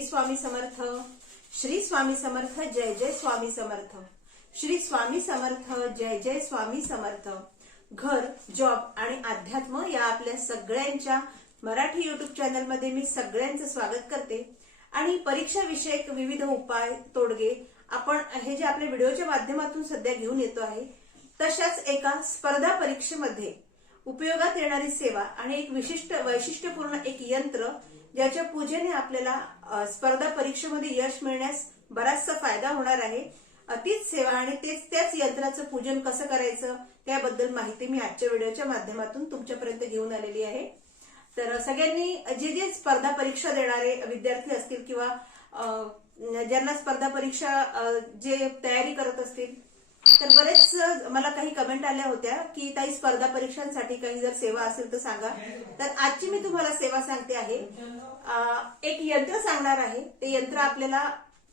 श्री स्वामी समर्थ श्री स्वामी समर्थ जय जय स्वामी समर्थ. श्री स्वामी समर्थ जय जय स्वामी समर्थ. घर जॉब आणि अध्यात्म या आपल्या सगळ्यांच्या मराठी युट्यूब चॅनलमध्ये मी सगळ्यांचं स्वागत करते. आणि परीक्षा विषयक विविध उपाय तोडगे आपण हे जे आपल्या व्हिडिओच्या माध्यमातून सध्या घेऊन येतो आहे तशाच एका स्पर्धा परीक्षेमध्ये उपयोगात येणारी सेवा आणि एक विशिष्ट वैशिष्ट्यपूर्ण एक यंत्र ज्याच्या पूजेने आपल्याला स्पर्धा परीक्षेमध्ये यश मिळण्यास बराचसा फायदा होणार आहे. तीच सेवा आणि तेच त्याच यंत्राचं पूजन कसं करायचं त्याबद्दल माहिती मी आजच्या व्हिडिओच्या माध्यमातून तुमच्यापर्यंत घेऊन आलेली आहे. तर सगळ्यांनी जे जे स्पर्धा परीक्षा देणारे विद्यार्थी असतील किंवा ज्यांना स्पर्धा परीक्षा जे तयारी करत असतील तर बरेच मला काही कमेंट आल्या होत्या की काही स्पर्धा परीक्षांसाठी काही जर सेवा असेल तर सांगा. तर आजची मी तुम्हाला सेवा सांगते आहे. एक यंत्र सांगणार आहे. ते यंत्र आपल्याला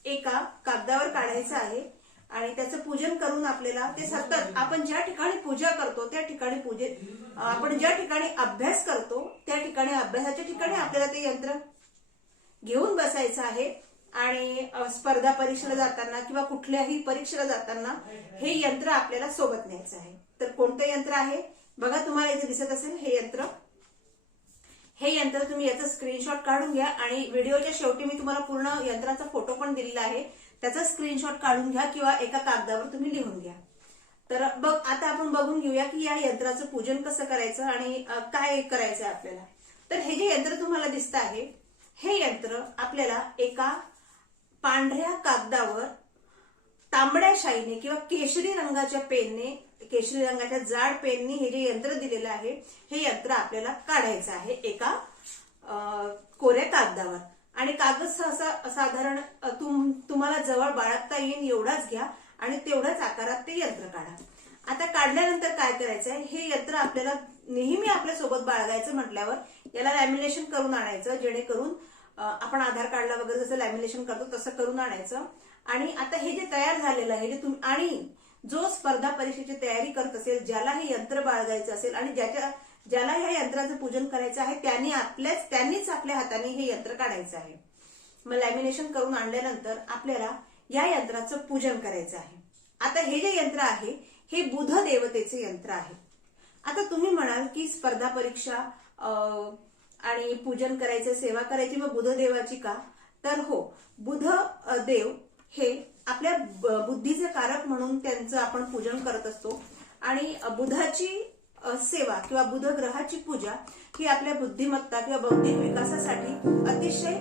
एका कागदावर काढायचं आहे आणि त्याचं पूजन करून आपल्याला ते सतत आपण ज्या ठिकाणी पूजा करतो त्या ठिकाणी पूजे आपण ज्या ठिकाणी अभ्यास करतो त्या ठिकाणी अभ्यासाच्या ठिकाणी आपल्याला ते यंत्र घेऊन बसायचं आहे. आणि स्पर्धा परीक्षेला जाताना किंवा कुठल्याही परीक्षेला जाताना हे यंत्र आपल्याला सोबत न्यायचं आहे. तर कोणतं यंत्र आहे? बघा तुम्हाला इथे दिसत असेल हे यंत्र. हे यंत्र तुम्ही याचा स्क्रीनशॉट काढून घ्या आणि व्हिडिओच्या शेवटी मी तुम्हाला पूर्ण यंत्राचा फोटो पण दिलेला आहे. त्याचा स्क्रीनशॉट काढून घ्या किंवा एका कागदावर तुम्ही लिहून घ्या. तर बघ आता आपण बघून घेऊया की या यंत्राचं पूजन कसं करायचं आणि काय करायचं आहे आपल्याला. तर हे जे यंत्र तुम्हाला दिसत आहे हे यंत्र आपल्याला एका पांढऱ्या कागदावर तांबड्या शाईने किंवा केशरी रंगाच्या पेनने केशरी रंगाच्या जाड पेनने हे जे यंत्र दिलेलं आहे हे यंत्र आपल्याला काढायचं आहे एका कोऱ्या कागदावर. आणि कागद सहसा साधारण तुम तुम्हाला जवळ बाळगता येईल एवढाच घ्या आणि तेवढ्याच आकारात ते यंत्र काढा. आता काढल्यानंतर काय करायचं आहे? हे यंत्र आपल्याला नेहमी आपल्यासोबत बाळगायचं म्हटल्यावर याला लॅमिनेशन करून आणायचं जेणेकरून आपण आधार कार्डला वगैरे जसं लॅमिनेशन करतो तसं करून आणायचं. आणि आता हे जे तयार झालेलं आहे जे तुम्ही आणि जो स्पर्धा परीक्षेची तयारी करत असेल ज्याला हे यंत्र बाळगायचं असेल आणि ज्याच्या ज्याला ह्या यंत्राचं पूजन करायचं आहे त्यांनी आपल्याच त्यांनीच आपल्या हाताने हे यंत्र काढायचं आहे. मग लॅमिनेशन करून आणल्यानंतर आपल्याला या यंत्राचं पूजन करायचं आहे. आता हे जे यंत्र आहे हे बुध देवतेचे यंत्र आहे. आता तुम्ही म्हणाल की स्पर्धा परीक्षा आणि पूजन करायचं सेवा करायची मग बुधदेवाची का? तर हो बुध देव हे आपल्या बुद्धीचे कारक म्हणून त्यांचं आपण पूजन करत असतो. आणि बुधाची सेवा किंवा बुध ग्रहाची पूजा ही आपल्या बुद्धिमत्ता किंवा बौद्धिक विकासासाठी अतिशय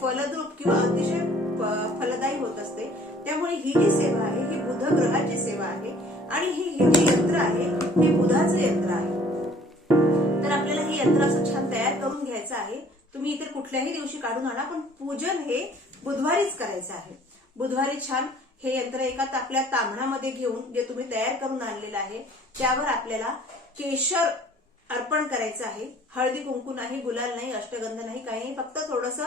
फलद्रूप किंवा अतिशय फलदायी होत असते. त्यामुळे ही जी सेवा आहे ही बुध ग्रहाची सेवा आहे. आणि ही हे जे यंत्र आहे हे बुधाचं यंत्र आहे. आपल्याला असं छान तयार करून घ्यायचं आहे तुम्ही इतर कुठल्याही दिवशी काढून आणा पण पूजन हे बुधवारीच करायचं आहे. बुधवारी छान हे यंत्र एका आपल्या तांबणामध्ये घेऊन जे तुम्ही तयार करून आणलेलं आहे त्यावर आपल्याला केशर अर्पण करायचं आहे. हळदी कुंकू नाही गुलाल नाही अष्टगंध नाही काही नाही फक्त थोडस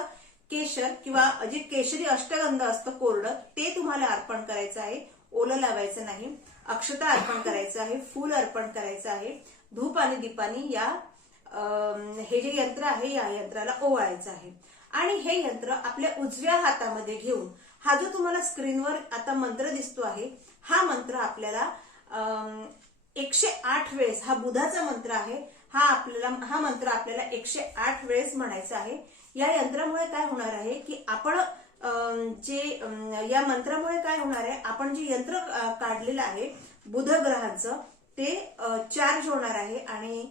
केशर किंवा जे केशरी अष्टगंध असतं कोरडं ते तुम्हाला अर्पण करायचं आहे. ओलं लावायचं नाही. अक्षता अर्पण करायचं आहे. फूल अर्पण करायचं आहे. धूप आणि दीपानी या हे जे यंत्र आहे या यंत्राला ओवाळायचं आहे. आणि हे यंत्र आपल्या उजव्या हातामध्ये घेऊन हा जो तुम्हाला स्क्रीनवर आता मंत्र दिसतो आहे हा मंत्र आपल्याला एकशे आठ वेळेस हा बुधाचा मंत्र आहे हा आपल्याला हा मंत्र आपल्याला एकशे आठ वेळेस म्हणायचा आहे. या यंत्रामुळे काय होणार आहे की आपण जे या मंत्रामुळे काय होणार आहे आपण जे यंत्र काढलेलं आहे बुध ग्रहांचं ते चार्ज होणार आहे आणि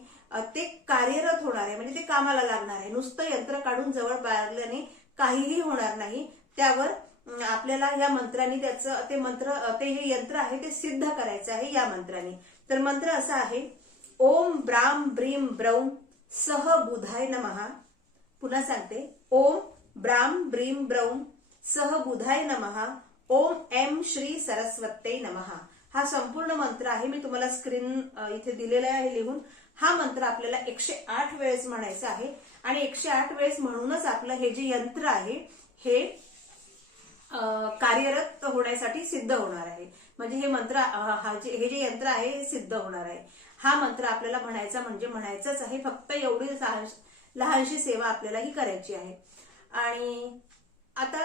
ते कार्यरत होणार आहे म्हणजे ते कामाला लागणार. आहे नुसतं यंत्र काढून जवळ बाळगल्याने काहीही होणार नाही. त्यावर आपल्याला या मंत्राने त्याचं ते मंत्र ते हे यंत्र आहे ते सिद्ध करायचं आहे या मंत्राने. तर मंत्र असा आहे ओम ब्राम ब्रीम ब्रौम सह बुधाय नमहा पुन्हा सांगते ओम ब्राम ब्रीम ब्रौम सह बुधाय नमहा ओम एम श्री सरस्वते नमहा हा संपूर्ण मंत्र आहे मी तुम्हाला स्क्रीन इथे दिलेला आहे लिहून. हा मंत्र आपल्याला एकशे आठ वेळेस म्हणायचा आहे. आणि एकशे आठ वेळेस म्हणूनच आपलं हे जे यंत्र आहे हे कार्यरत होण्यासाठी सिद्ध होणार आहे. म्हणजे हे मंत्र हा जे हे जे यंत्र आहे हे सिद्ध होणार आहे. हा मंत्र आपल्याला म्हणायचा म्हणजे म्हणायचंच आहे. फक्त एवढी लहान- लहानशी सेवा आपल्याला ही करायची आहे. आणि आता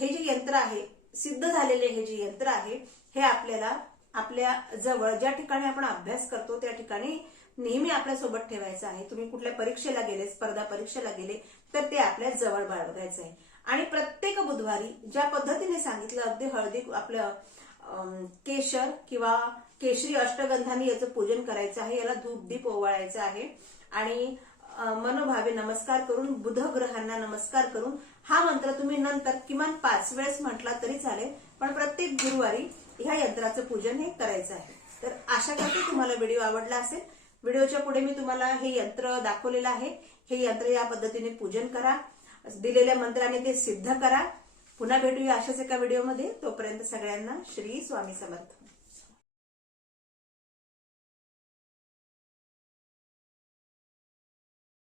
हे जे यंत्र आहे सिद्ध झालेले हे जे यंत्र आहे हे आपल्याला आपल्या जवळ ज्या ठिकाणी आपण अभ्यास करतो त्या ठिकाणी नेहमी आपल्यासोबत ठेवायचं आहे. तुम्ही कुठल्या परीक्षेला गेले स्पर्धा परीक्षेला गेले तर ते आपल्या जवळ बाळगायचं आहे. आणि प्रत्येक बुधवारी ज्या पद्धतीने सांगितलं अगदी हळदी आपलं केशर किंवा केशरी अष्टगंधाने याचं पूजन करायचं आहे याला धूप दीप ओवाळायचं आहे. आणि मनोभावे नमस्कार करून बुध ग्रहांना नमस्कार करून हा मंत्र तुम्ही नंतर किमान पाच वेळेस म्हटला तरी चालेल. पण प्रत्येक गुरुवारी ह्या यंत्राचं पूजन हे करायचं आहे. तर आशा करते तुम्हाला व्हिडिओ आवडला असेल. व्हिडिओच्या पुढे मी तुम्हाला हे यंत्र दाखवलेलं आहे. हे यंत्र या पद्धतीने पूजन करा. दिलेल्या मंत्राने ते सिद्ध करा. पुन्हा भेटूया अशाच एका व्हिडिओमध्ये. तोपर्यंत सगळ्यांना श्री स्वामी समर्थ.